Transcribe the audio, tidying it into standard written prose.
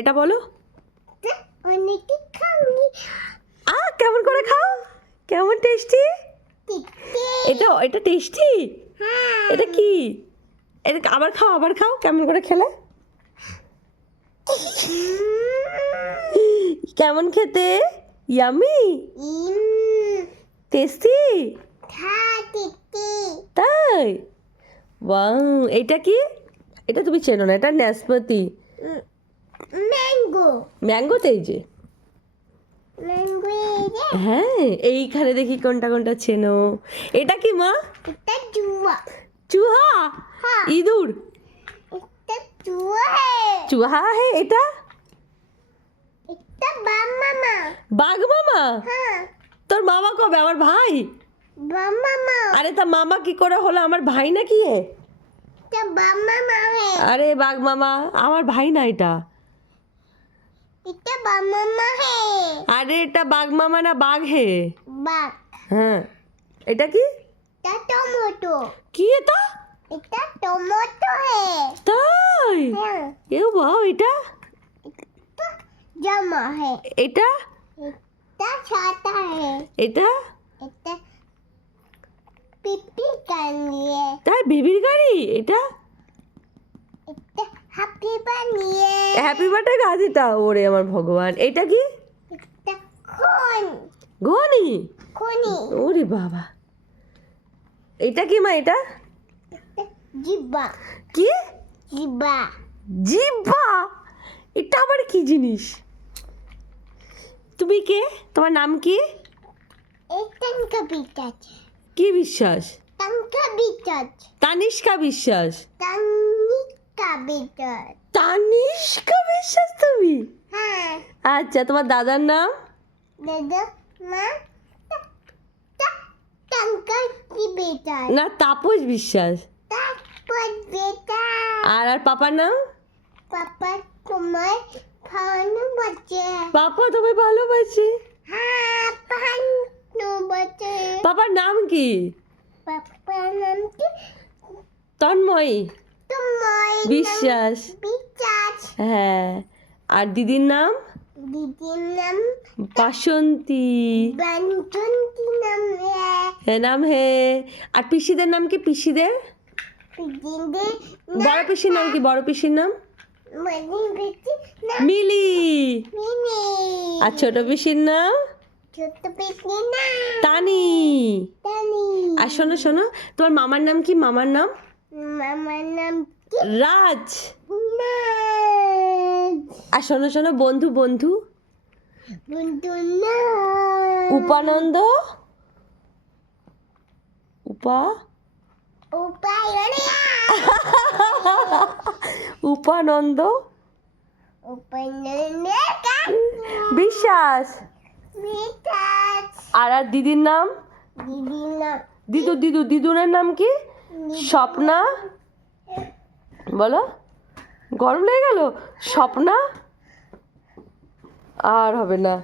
এটা বলো। অনেকে খাওনি। কেমন করে খাও? কেমন টেস্টি? এটা টেস্টি? এটা কি? এটা আবার খাও কেমন করে খেলে? কেমন খেতে? ইয়ামি? টেস্টি? তাই? ওয়াও, এটা কি? এটা তুমি চেনো না, এটা নাশপাতি। ম্যাঙ্গোতে এই যে। হ্যাঁ, এইখানে দেখি কোনটা চেনো। এটা কি মা? চুহা? ইঁদুর? চুহা হে এটা? বাঘ মামা? তোর মামা কবে? আমার ভাই? আরে তা মামা কি করে হলো? আমার ভাই নাকি এ? আরে বাঘ মামা আমার ভাই না এটা। আরে এটা বাঘ মামা না, বাঘ হে। হ্যাঁ, এটা কি? টমেটো। কি এটা? এটা টমেটো হে। তাই? এ বাও, এটা জামা হে। এটা এটা ছাতা হে। এটা এটা পিপি কানিয়ে। তাই বেবির গাড়ি এটা? এটা হ্যাপি বানিয়ে। হ্যাপি বার্থডে গাছ এটা? ওরে আমার ভগবান, এটা কি? এটা ঘনি? খনি। ওরে বাবা, এটা কি মা? এটা জিব্বা। কি? জিব্বা। জিহ্বা? এটা আবার কি জিনিস? তুমি কে? তোমার নাম কি? টাঙ্কা বিটাজ। কি বিশ্বাস? টাঙ্কা বিটাজ। তানিষ্কা বিশ্বাস? টাঙ্কা বিটাজ। তানিষ্কা বিশ্বাস তুমি? হ্যাঁ। আচ্ছা, তোমার দাদার নাম? দাদা মা টাঙ্কা কি বিটাজ। না, তাপস বিশ্বাস। তারপর বেটা। আর পাপার নাম? পাপা তোমার খাওয়ানো বাচ্চা। পাপা তোমায় ভালোবাসে। হ্যাঁ, পানো বাচ্চা। পাপার নাম কি? পাপার নাম কি? তন্ময়ী তোমার বিশ্বাস। বিটাজ। হ্যাঁ, আর দিদির নাম? দিদির নাম বাসন্তী। বাঞ্চন্তি নাম নাম হে। আর পিসিদের নাম কি? পিসিদের? দিদির বড় পিসির নাম কি? বড় পিসির নাম? নাম মিলি। মিনি। আর ছোট পিসির নাম? ছোট পিসি নাম তানি। তানি। আর শোনো, তোমার মামার নাম কি? মামার নাম? মামার নাম কি? রাজ। নাজ। আর শোনো, বন্ধু? বন্ধু নাম উপানন্দ? উপায়নিয়া। উপানন্দ উপায়নিয়া বিশ্বাস। বিটাজ। আর দিদির নাম? দিদির নাম দিদুনের নাম কি? স্বপ্না। বলো, গরম লেগে গেল। স্বপ্না আর হবে না।